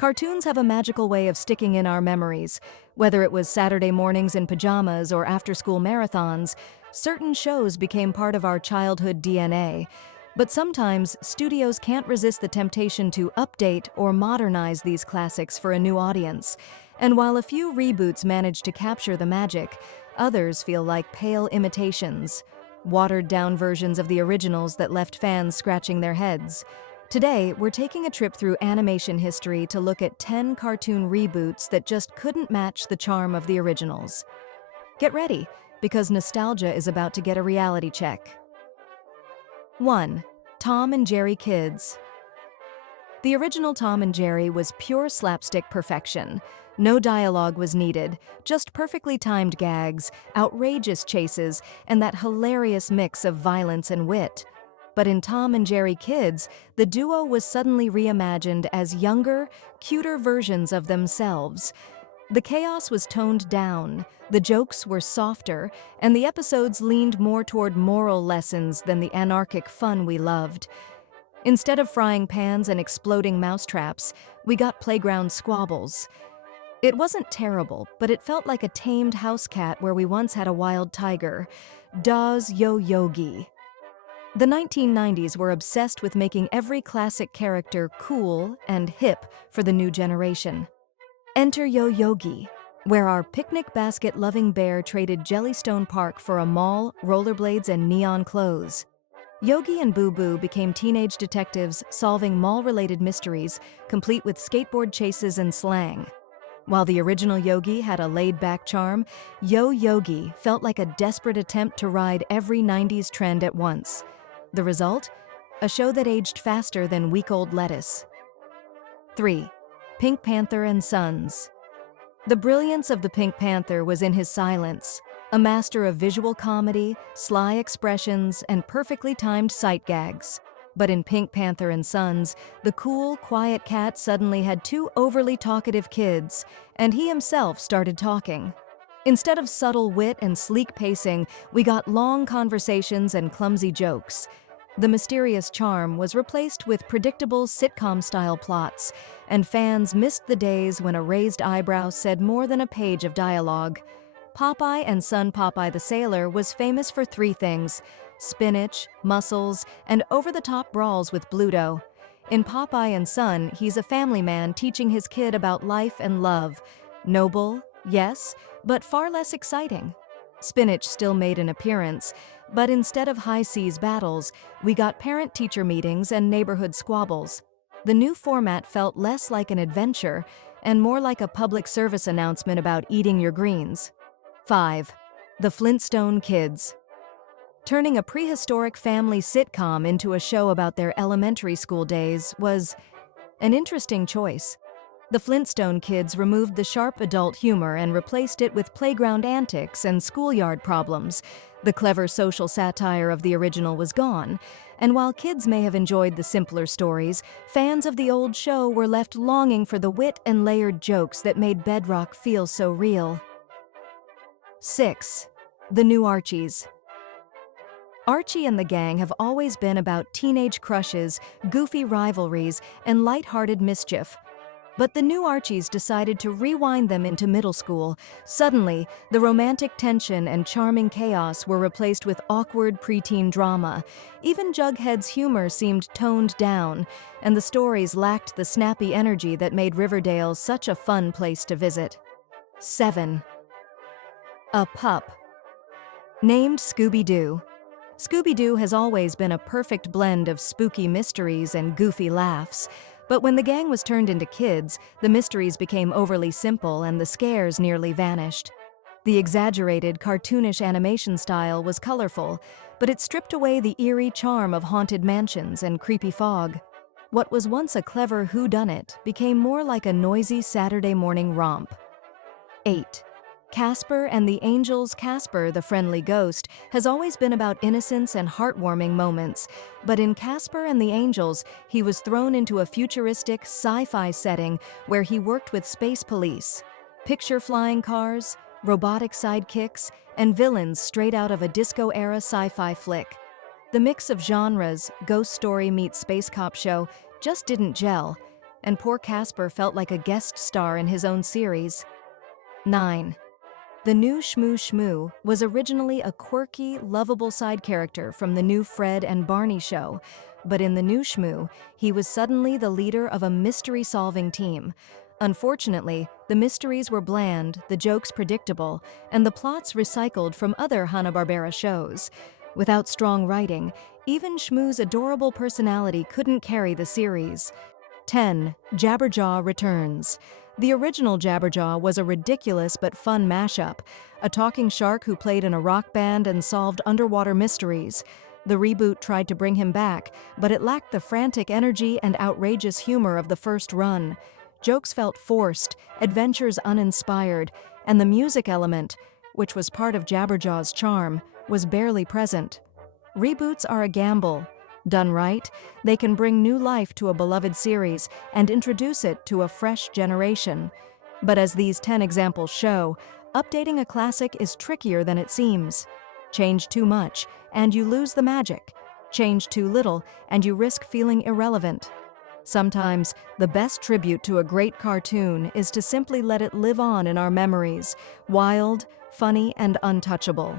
Cartoons have a magical way of sticking in our memories. Whether it was Saturday mornings in pajamas or after-school marathons, certain shows became part of our childhood DNA. But sometimes, studios can't resist the temptation to update or modernize these classics for a new audience. And while a few reboots manage to capture the magic, others feel like pale imitations, watered-down versions of the originals that left fans scratching their heads. Today, we're taking a trip through animation history to look at 10 cartoon reboots that just couldn't match the charm of the originals. Get ready, because nostalgia is about to get a reality check. 1. Tom and Jerry Kids. The original Tom and Jerry was pure slapstick perfection. No dialogue was needed, just perfectly timed gags, outrageous chases, and that hilarious mix of violence and wit. But in Tom and Jerry Kids, the duo was suddenly reimagined as younger, cuter versions of themselves. The chaos was toned down, the jokes were softer, and the episodes leaned more toward moral lessons than the anarchic fun we loved. Instead of frying pans and exploding mousetraps, we got playground squabbles. It wasn't terrible, but it felt like a tamed house cat where we once had a wild tiger. Dawes Yo Yogi. The 1990s were obsessed with making every classic character cool and hip for the new generation. Enter Yo Yogi, where our picnic basket-loving bear traded Jellystone Park for a mall, rollerblades, and neon clothes. Yogi and Boo Boo became teenage detectives solving mall-related mysteries, complete with skateboard chases and slang. While the original Yogi had a laid-back charm, Yo Yogi felt like a desperate attempt to ride every 90s trend at once. The result? A show that aged faster than week-old lettuce. 3. Pink Panther and Sons. The brilliance of the Pink Panther was in his silence, a master of visual comedy, sly expressions, and perfectly timed sight gags. But in Pink Panther and Sons, the cool, quiet cat suddenly had two overly talkative kids, and he himself started talking. Instead of subtle wit and sleek pacing, we got long conversations and clumsy jokes. The mysterious charm was replaced with predictable sitcom-style plots, and fans missed the days when a raised eyebrow said more than a page of dialogue. Popeye and Son Popeye the Sailor was famous for three things: spinach, muscles, and over-the-top brawls with Bluto. In Popeye and Son, he's a family man teaching his kid about life and love. Noble, yes, but far less exciting. Spinach still made an appearance, but instead of high-seas battles, we got parent-teacher meetings and neighborhood squabbles. The new format felt less like an adventure and more like a public service announcement about eating your greens. 5. The Flintstone Kids. Turning a prehistoric family sitcom into a show about their elementary school days was an interesting choice. The Flintstone Kids removed the sharp adult humor and replaced it with playground antics and schoolyard problems. The clever social satire of the original was gone, and while kids may have enjoyed the simpler stories, fans of the old show were left longing for the wit and layered jokes that made Bedrock feel so real. 6. The New Archies. Archie and the gang have always been about teenage crushes, goofy rivalries, and light-hearted mischief. But the new Archies decided to rewind them into middle school. Suddenly, the romantic tension and charming chaos were replaced with awkward preteen drama. Even Jughead's humor seemed toned down, and the stories lacked the snappy energy that made Riverdale such a fun place to visit. 7. A Pup Named Scooby-Doo. Scooby-Doo has always been a perfect blend of spooky mysteries and goofy laughs. But when the gang was turned into kids, the mysteries became overly simple and the scares nearly vanished. The exaggerated, cartoonish animation style was colorful, but it stripped away the eerie charm of haunted mansions and creepy fog. What was once a clever whodunit became more like a noisy Saturday morning romp. 8. Casper and the Angels. Casper, the friendly ghost, has always been about innocence and heartwarming moments, but in Casper and the Angels, he was thrown into a futuristic sci-fi setting where he worked with space police. Picture flying cars, robotic sidekicks, and villains straight out of a disco-era sci-fi flick. The mix of genres, ghost story meets space cop show, just didn't gel. and poor Casper felt like a guest star in his own series. 9. The new Schmoo was originally a quirky, lovable side character from the new Fred and Barney show, but in the new Schmoo, he was suddenly the leader of a mystery-solving team. Unfortunately, the mysteries were bland, the jokes predictable, and the plots recycled from other Hanna-Barbera shows. Without strong writing, even Schmoo's adorable personality couldn't carry the series. 10. Jabberjaw returns. The original Jabberjaw was a ridiculous but fun mashup, a talking shark who played in a rock band and solved underwater mysteries. The reboot tried to bring him back, but it lacked the frantic energy and outrageous humor of the first run. Jokes felt forced, adventures uninspired, and the music element, which was part of Jabberjaw's charm, was barely present. Reboots are a gamble. Done right, they can bring new life to a beloved series and introduce it to a fresh generation. But as these 10 examples show, updating a classic is trickier than it seems. Change too much, and you lose the magic. Change too little, and you risk feeling irrelevant. Sometimes, the best tribute to a great cartoon is to simply let it live on in our memories, wild, funny, and untouchable.